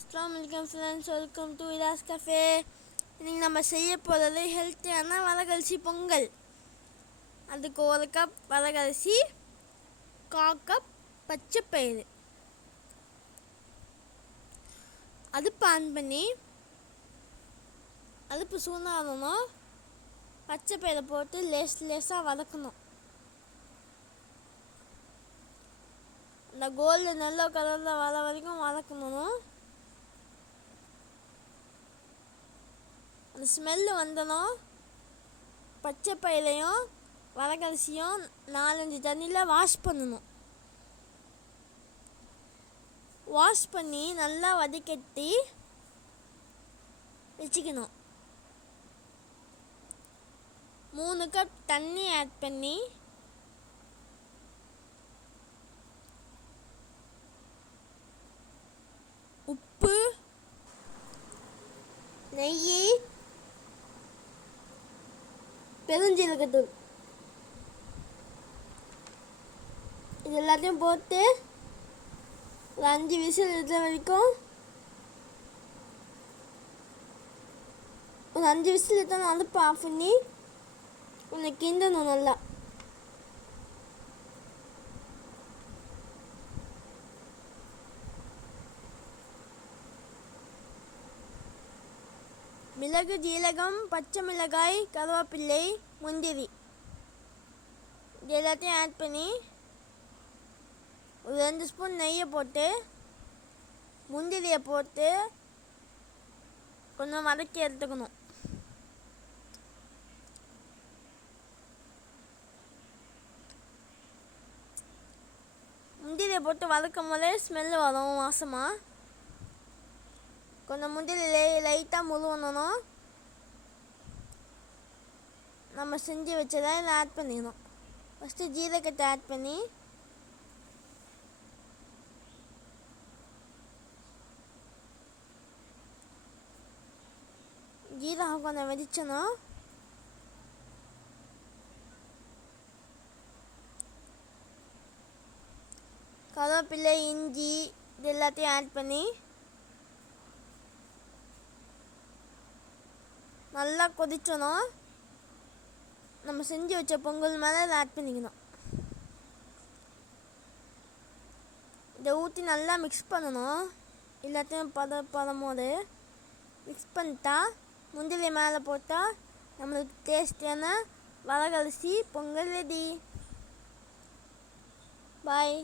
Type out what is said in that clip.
அஸ்லாம் வலைக்கம் friends welcome to Ilas cafe இன்றைக்கி நம்ம செய்ய போகிறது ஹெல்த்தியான வரகரிசி பொங்கல். அதுக்கு ஒரு கப் வரகரிசி கா கப் பச்சைப்பயிறு. அடுப்பு ஆன் பண்ணி அடுப்பு சூடாகணும் பச்சை போட்டு லேஸ் லேஸாக வதக்கணும். இந்த கோல்டு நல்ல கலரில் வர வரைக்கும் வதக்கணும். அந்த ஸ்மெல்லு வந்ததும் பச்சை பயிலையும் வரகரிசியும் நாலஞ்சு தண்ணியில் வாஷ் பண்ணணும். வாஷ் பண்ணி நல்லா வதக்கட்டி வச்சுக்கணும். மூணு கப் தண்ணி ஆட் பண்ணி உப்பு நெய் பெருஞ்சீரகத்தூள் இது எல்லாத்தையும் போட்டு ஒரு அஞ்சு விசில் இருக்கிற வரைக்கும் ஒரு அஞ்சு விசில் எடுத்தால் அடுப்பு ஆஃப் பண்ணி உன்னை கிண்டணும் நல்லா. மிளகு ஜீரகம் பச்சை மிளகாய் கருவேப்பிள்ளை முந்திரி. இது எல்லாத்தையும் ஆட் பண்ணி ஒரு ரெண்டு ஸ்பூன் நெய்யை போட்டு முந்திரியை போட்டு கொஞ்சம் வதக்கி எடுத்துக்கணும். முந்திரியை போட்டு வதக்கும் போதே ஸ்மெல் வரும் வாசமாக கொஞ்சம் முந்திரி லை லைட்டாக முழுவணும் நம்ம செஞ்சு வச்சதை இதில் ஆட் பண்ணிக்கணும் ஃபஸ்ட்டு ஜீரகத்தை ஆட் பண்ணி ஜீரகம் கொஞ்சம் வெடிச்சணும் கருவேப்பிலை இஞ்சி இது எல்லாத்தையும் ஆட் பண்ணி நல்லா கொதிச்சணும் நம்ம செஞ்சு வச்ச பொங்கல் மேலே இதை ஆட் பண்ணிக்கணும். இதை ஊற்றி நல்லா மிக்ஸ் பண்ணணும். எல்லாத்தையும் பத பதம் மிக்ஸ் பண்ணிட்டா முந்திரி மேலே போட்டால் நம்மளுக்கு டேஸ்டியான வரகரிசி பொங்கல் ரெடி பாய்